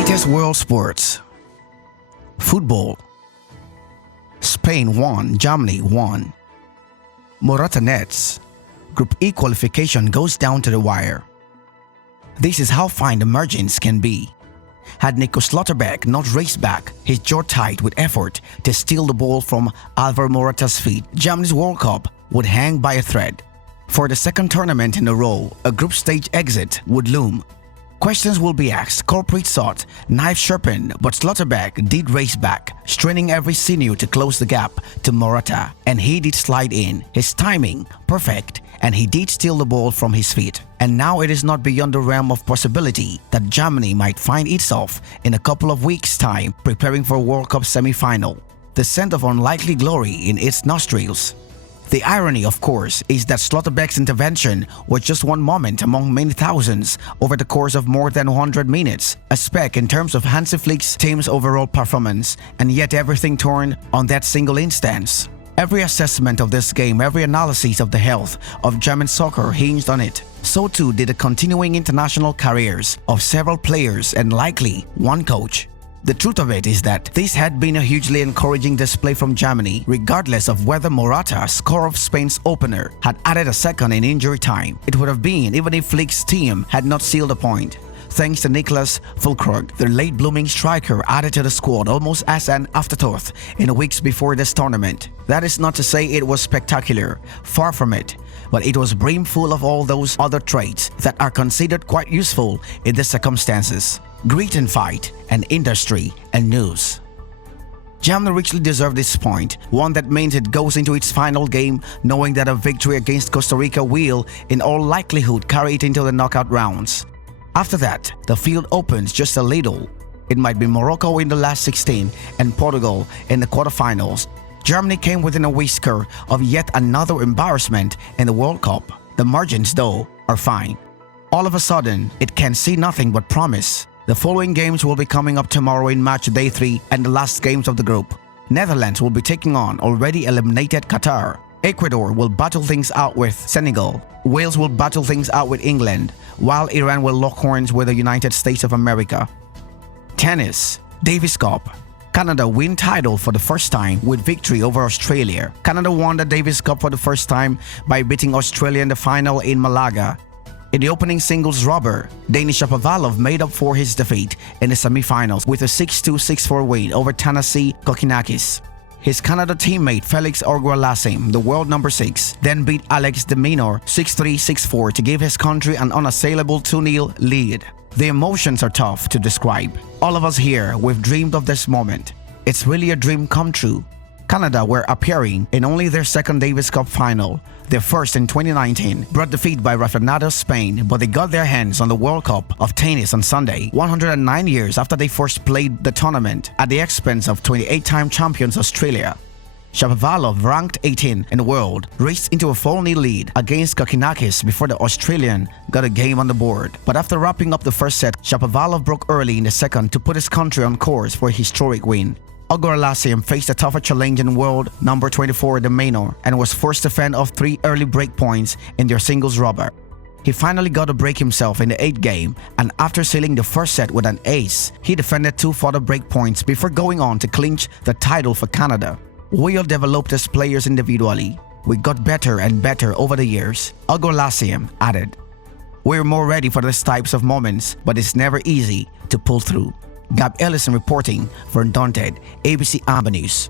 Latest world sports. Football. Spain won, Germany won. Morata nets. Group E qualification goes down to the wire. This is how fine the margins can be. Had Nico Schlotterbeck not raced back his jaw tight with effort to steal the ball from Alvaro Morata's feet, Germany's World Cup would hang by a thread. For the second tournament in a row, a group stage exit would loom. Questions will be asked, culprits sought, knife sharpened, but Schlotterbeck did race back, straining every sinew to close the gap to Morata, and he did slide in, his timing perfect, and he did steal the ball from his feet. And now it is not beyond the realm of possibility that Germany might find itself in a couple of weeks' time preparing for a World Cup semi-final, the scent of unlikely glory in its nostrils. The irony, of course, is that Schlotterbeck's intervention was just one moment among many thousands over the course of more than 100 minutes, a speck in terms of Hansi Flick's team's overall performance, and yet everything turned on that single instance. Every assessment of this game, every analysis of the health of German soccer hinged on it. So too did the continuing international careers of several players and likely one coach. The truth of it is that this had been a hugely encouraging display from Germany, regardless of whether Morata, scorer of Spain's opener, had added a second in injury time. It would have been even if Flick's team had not sealed a point. Thanks to Niklas Füllkrug, the late-blooming striker added to the squad almost as an afterthought in the weeks before this tournament. That is not to say it was spectacular, far from it, but it was brimful of all those other traits that are considered quite useful in the circumstances. Grit and fight, and industry and news. Germany richly deserved this point, one that means it goes into its final game knowing that a victory against Costa Rica will, in all likelihood, carry it into the knockout rounds. After that, the field opens just a little. It might be Morocco in the last 16 and Portugal in the quarterfinals. Germany came within a whisker of yet another embarrassment in the World Cup. The margins, though, are fine. All of a sudden, it can see nothing but promise. The following games will be coming up tomorrow in match day 3 and the last games of the group. Netherlands will be taking on already eliminated Qatar. Ecuador will battle things out with Senegal. Wales will battle things out with England, while Iran will lock horns with the United States of America. Tennis. Davis Cup. Canada win title for the first time with victory over Australia. Canada won the Davis Cup for the first time by beating Australia in the final in Malaga. In the opening singles rubber, Danish Shapovalov made up for his defeat in the semi-finals with a 6-2, 6-4 win over Thanasi Kokkinakis. His Canada teammate Felix Auger-Aliassime, the world number 6, then beat Alex de Minaur 6-3, 6-4 to give his country an unassailable 2-0 lead. The emotions are tough to describe. All of us here, we've dreamed of this moment. It's really a dream come true. Canada were appearing in only their second Davis Cup final. Their first in 2019 brought defeat by Rafael Nadal Spain, but they got their hands on the World Cup of tennis on Sunday, 109 years after they first played the tournament at the expense of 28-time champions Australia. Shapovalov, ranked 18 in the world, raced into a 4-0 lead against Kokkinakis before the Australian got a game on the board. But after wrapping up the first set, Shapovalov broke early in the second to put his country on course for a historic win. Auger-Aliassime faced a tougher challenge in world number 24 de Minaur and was forced to fend off 3 early break points in their singles rubber. He finally got a break himself in the 8th game, and after sealing the first set with an ace, he defended 2 further break points before going on to clinch the title for Canada. We all developed as players individually. We got better and better over the years, Auger-Aliassime added. We're more ready for these types of moments, but it's never easy to pull through. Gab Ellison reporting for Undaunted, ABC Amba News.